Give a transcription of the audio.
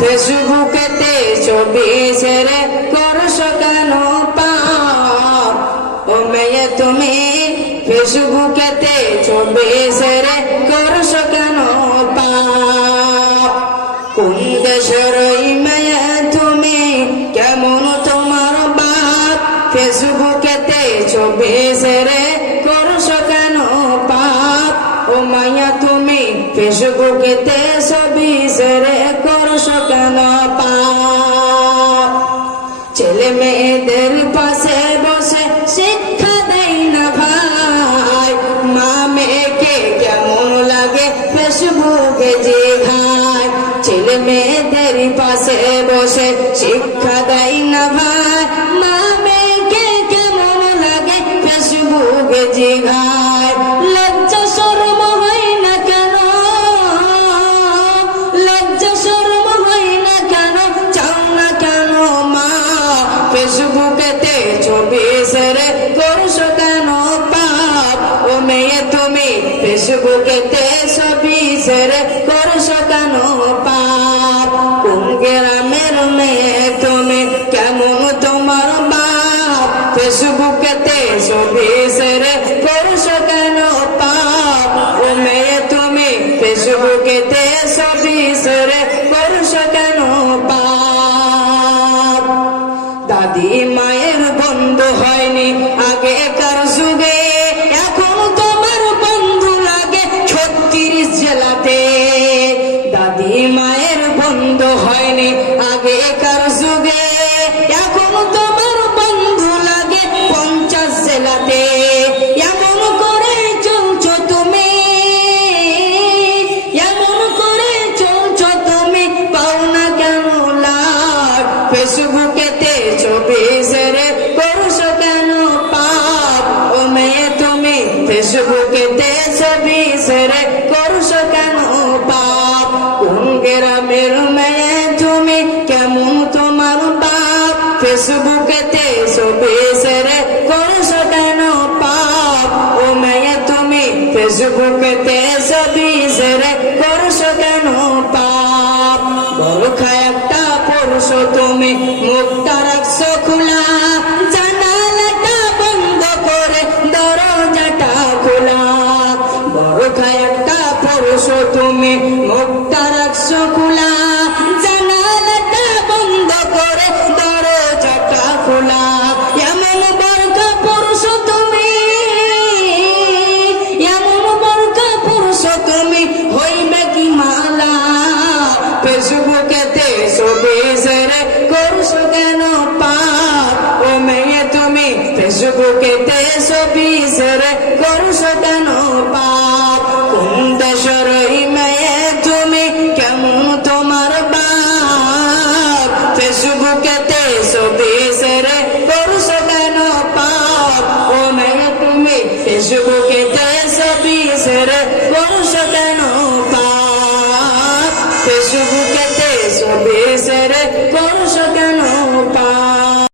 ফেসবুকেতে ছবি ছেড়ে করছ কেন পা ও মেয়ে তুমি ফেসবুকে মেয়েদের পাশে বসে মা মেয়েকে কেমন লাগে যে ছেলে মেয়েদের পাশে বসে শিক্ষা দেয় না ভাই। মেয়ে তুমি ফেসবুকেতে ছবি সেরে করছ কেন পাপ। কোন গ্রামের মেয়ে তুমি? কেমন তোমার বাপ? ফেসবুকেতে ছবি সেরে করছ কেন পাপ। ও মেয়ে তুমি ফেসবুকেতে ছবি সেরে করছ কেন পাপ। দাদি My. ফেসবুকেতে ছবি সেরে করছ কেন পাপ ও মেয়ে তুমি ফেসবুকেতে ছবি সেরে করছ কেন পাপ বরখা একটা পড়ছো তুমি মুখটা খুশবুকেতে সুবিসের করছ কেন পাপ? ও মেয়ে, তুমি তে শুভ খুশবুকেতে সুবিসের করছ কেন পাপ? কোন দেশরই মেয়ে, তুমি কেমন তোমার বাপ? খুশবুকেতে সুবিসের করছ কেন পাপ? ও মেয়ে, তুমি খুশবুকেতে সুবিসের করছ কেন পাপ? তে শুভ tere